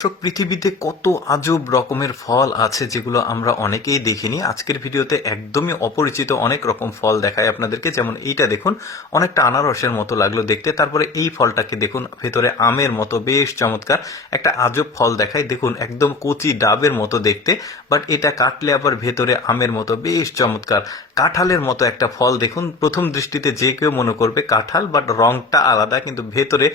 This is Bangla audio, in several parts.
দর্শক, পৃথিবীতে কত আজব রকমের ফল আছে যেগুলো আমরা অনেকেই দেখিনি। আজকের ভিডিওতে একদমই অপরিচিত অনেক রকম ফল দেখায় আপনাদেরকে। যেমন এইটা দেখুন, অনেকটা আনারসের মতো লাগল দেখতে। তারপরে এই ফলটাকে দেখুন, ভেতরে আমের মতো, বেশ চমৎকার। একটা আজব ফল দেখায় দেখুন, একদম কচি ডাবের মতো দেখতে। বাট এটা কাটলে আবার ভেতরে আমের মতো, বেশ চমৎকার। কাঁঠালের মতো একটা ফল দেখুন, প্রথম দৃষ্টিতে যে কেউ মনে করবে কাঁঠাল, বাট রংটা আলাদা। কিন্তু ভেতরে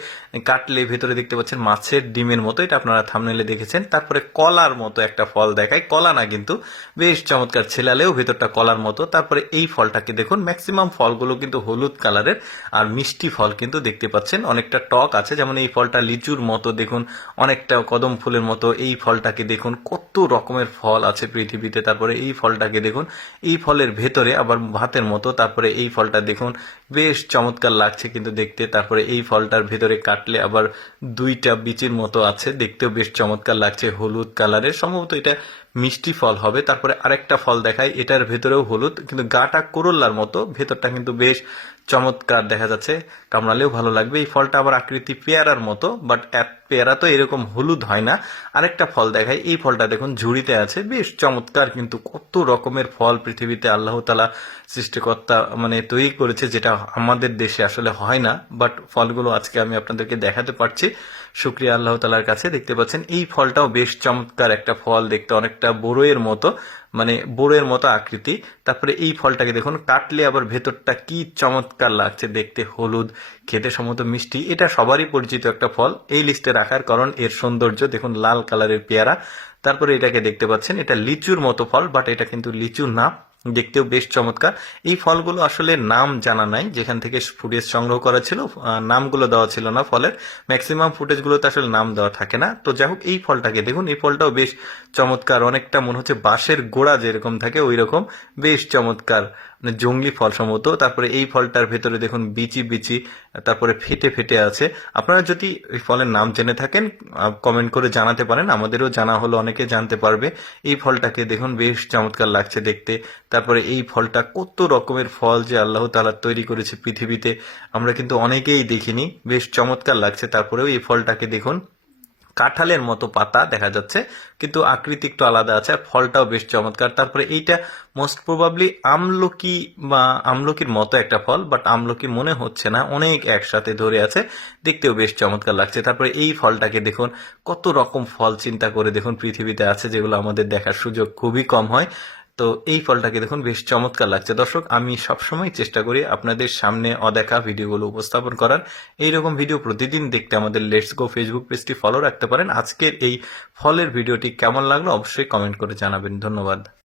কাটলে ভেতরে দেখতে পাচ্ছেন মাছের ডিমের মতো, এটা আপনারা থামনেলে দেখেছেন, তারপরে কলার মতো একটা ফল দেখায়। কলা না কিন্তু, বেশ চমৎকার ছেলালেও ভেতরটা কলার মতো। তারপরে এই ফলটাকে দেখুন ম্যাক্সিমাম ফলগুলো কিন্তু হলুদ কালারের, আর মিষ্টি ফল কিন্তু দেখতে পাচ্ছেন। অনেকটা টক আছে, যেমন এই ফলটা লিচুর মতো, দেখুন, অনেকটা কদম ফুলের মতো। এই ফলটাকে দেখুন, কত রকমের ফল আছে পৃথিবীতে। তারপরে এই ফলটাকে দেখুন, এই ফলের ভেতরে আবার ভাতের মতো। তারপরে এই ফলটা দেখুন, বেশ চমৎকার লাগছে কিন্তু দেখতে। তারপরে এই ফলটার ভেতরে কাটলে আবার দুইটা বিচির মতো আছে, দেখতেও বেশ চমৎকার লাগছে হলুদ কালারের। সম্ভবত এটা মিষ্টি ফল হবে। তারপরে আরেকটা ফল দেখায় এটার ভেতরেও হলুদ, কিন্তু গাটা করল্লার মতো। ভেতরটা কিন্তু বেশ চমৎকার দেখা যাচ্ছে। কামড়ালেও ভালো লাগবে। এই ফলটা আবার আকৃতি পেয়ারার মতো বাট পেয়ারা তো এরকম হলুদ হয় না। আরেকটা ফল দেখায় এই ফলটা দেখুন, ঝুড়িতে আছে। বেশ চমৎকার কিন্তু কত রকমের ফল পৃথিবীতে আল্লাহ তালা সৃষ্টিকর্তা মানে তৈরি করেছে, যেটা আমাদের দেশে আসলে হয় না। বাট ফলগুলো আজকে আমি আপনাদেরকে দেখাতে পারছি। শুক্রিয়া আল্লাহ তালার কাছে। দেখতে পাচ্ছেন, এই ফলটাও বেশ চমৎকার একটা ফল। দেখতে অনেকটা বড়ইয়ের মতো। মানে বোরের মতো আকৃতি। তারপরে এই ফলটাকে দেখুন, কাটলে আবার ভেতরটা কি চমৎকার লাগছে দেখতে, হলুদ, খেতে সম্মত মিষ্টি। এটা সবারই পরিচিত একটা ফল। এই লিস্টে রাখার কারণ, এর সৌন্দর্য, দেখুন লাল কালারের পেয়ারা। তারপরে এটাকে দেখতে পাচ্ছেন, এটা লিচুর মতো ফল বাট এটা কিন্তু লিচু না। দেখতেও বেশ চমৎকার। এই ফলগুলো আসলে নাম জানা নাই, যেখান থেকে ফুটেজ সংগ্রহ করা ছিল নামগুলো দেওয়া ছিল না ফলের। ম্যাক্সিমাম ফুটেজগুলোতে আসলে নাম দেওয়া থাকে না। তো যাই হোক, এই ফলটাকে দেখুন, এই ফলটাও বেশ চমৎকার। অনেকটা মনে হচ্ছে বাঁশের গোড়া যেরকম থাকে ওই রকম বেশ চমৎকার। জঙ্গলি ফল সম্ভবত। তারপরে এই ফলটার ভেতরে দেখুন বিচি বিচি, তারপরে ফেটে ফেটে আছে। আপনারা যদি এই ফলের নাম জেনে থাকেন কমেন্ট করে জানাতে পারেন। আমাদেরও জানা হলো, অনেকে জানতে পারবে। এই ফলটাকে দেখুন বেশ চমৎকার লাগছে দেখতে। তারপরে এই ফলটা কত রকমের ফল যে আল্লাহ তালা তৈরি করেছে পৃথিবীতে, আমরা কিন্তু অনেকেই দেখিনি। বেশ চমৎকার লাগছে। তারপরেও এই ফলটাকে দেখুন কাঁঠালের মতো পাতা দেখা যাচ্ছে, কিন্তু আকৃতি একটু আলাদা আছে আর ফলটাও বেশ চমৎকার। তারপরে এইটা মোস্ট প্রবাবলি আমলকি বা আমলকির মতো একটা ফল বাট আমলকি মনে হচ্ছে না, অনেক একসাথে ধরে আছে, দেখতেও বেশ চমৎকার লাগছে। তারপরে এই ফলটাকে দেখুন, কত রকম ফল চিন্তা করে দেখুন পৃথিবীতে আছে, যেগুলো আমাদের দেখার সুযোগ খুবই কম হয়। তো এই ফলটাকে দেখুন, বেশ চমৎকার লাগছে। দর্শক, আমি সবসময় চেষ্টা করি আপনাদের সামনে অদেখা ভিডিওগুলো উপস্থাপন করার। এইরকম ভিডিও প্রতিদিন দেখতে আমাদের লেটস গো ফেসবুক পেজটি ফলো রাখতে পারেন। আজকের এই ফলের ভিডিওটি কেমন লাগল অবশ্যই কমেন্ট করে জানাবেন। ধন্যবাদ।